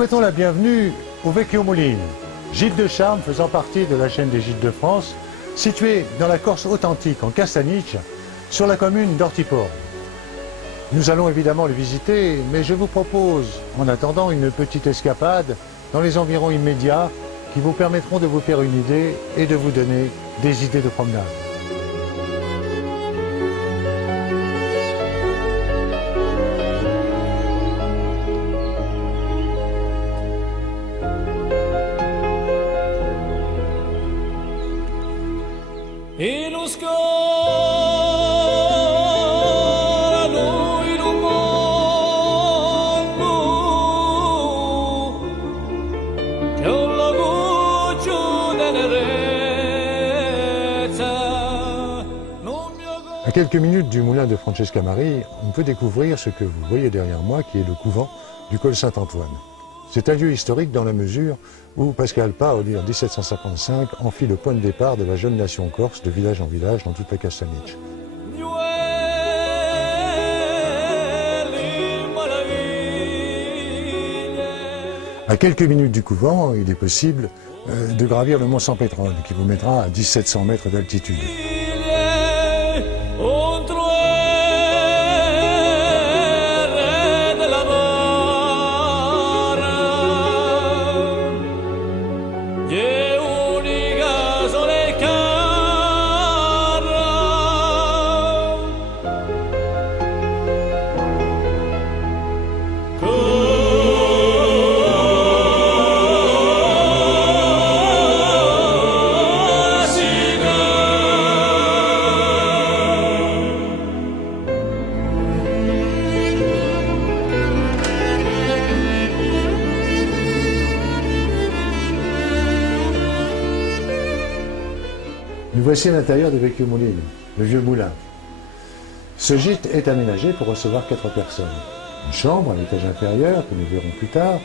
souhaitons la bienvenue au Vecchio Mulino, gîte de charme faisant partie de la chaîne des gîtes de France, situé dans la Corse authentique, en Castagniccia, sur la commune d'Ortiporno. Nous allons évidemment le visiter, mais je vous propose, en attendant, une petite escapade dans les environs immédiats qui vous permettront de vous faire une idée et de vous donner des idées de promenade. À quelques minutes du moulin de Francesca Marie, on peut découvrir ce que vous voyez derrière moi, qui est le couvent du col Saint-Antoine. C'est un lieu historique dans la mesure où Pascal Paoli, en 1755, en fit le point de départ de la jeune nation corse de village en village dans toute la Castagniccia. À quelques minutes du couvent, il est possible de gravir le mont San Petrone, qui vous mettra à 1700 mètres d'altitude. Nous voici à l'intérieur de Vecchio Mulino, le vieux moulin. Ce gîte est aménagé pour recevoir 4 personnes. Une chambre à l'étage inférieur, que nous verrons plus tard,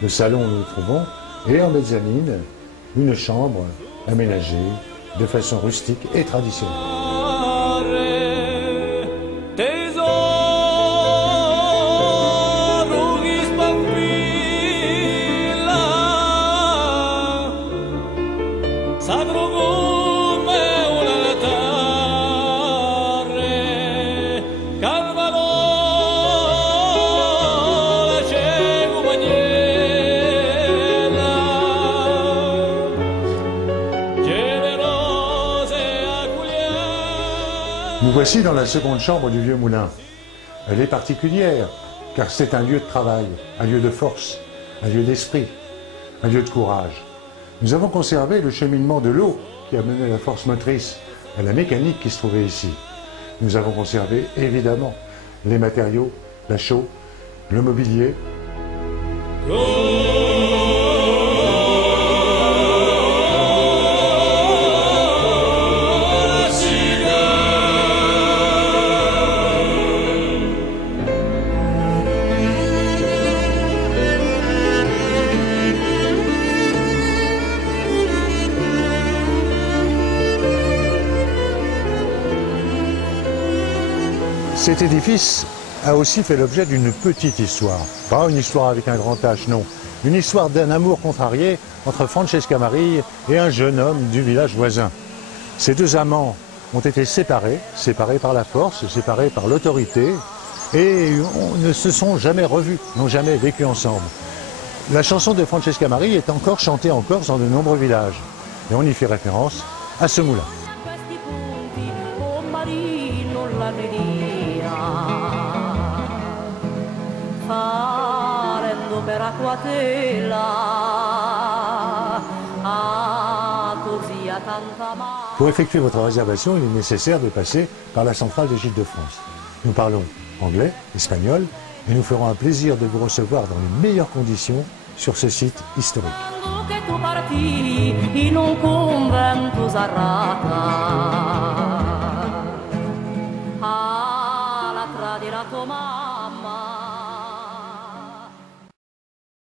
le salon où nous nous trouvons, et en mezzanine, une chambre aménagée de façon rustique et traditionnelle. Nous voici dans la seconde chambre du vieux moulin. Elle est particulière, car c'est un lieu de travail, un lieu de force, un lieu d'esprit, un lieu de courage. Nous avons conservé le cheminement de l'eau qui a mené la force motrice à la mécanique qui se trouvait ici. Nous avons conservé, évidemment, les matériaux, la chaux, le mobilier. Cet édifice a aussi fait l'objet d'une petite histoire. Pas une histoire avec un grand H, non. Une histoire d'un amour contrarié entre Francesca Marie et un jeune homme du village voisin. Ces deux amants ont été séparés par la force, séparés par l'autorité, et ne se sont jamais revus, n'ont jamais vécu ensemble. La chanson de Francesca Marie est encore chantée en Corse dans de nombreux villages. Et on y fait référence à ce moulin. Pour effectuer votre réservation, il est nécessaire de passer par la centrale des gîtes de France. Nous parlons anglais, espagnol, et nous ferons un plaisir de vous recevoir dans les meilleures conditions sur ce site historique. Alla tradira tua mamma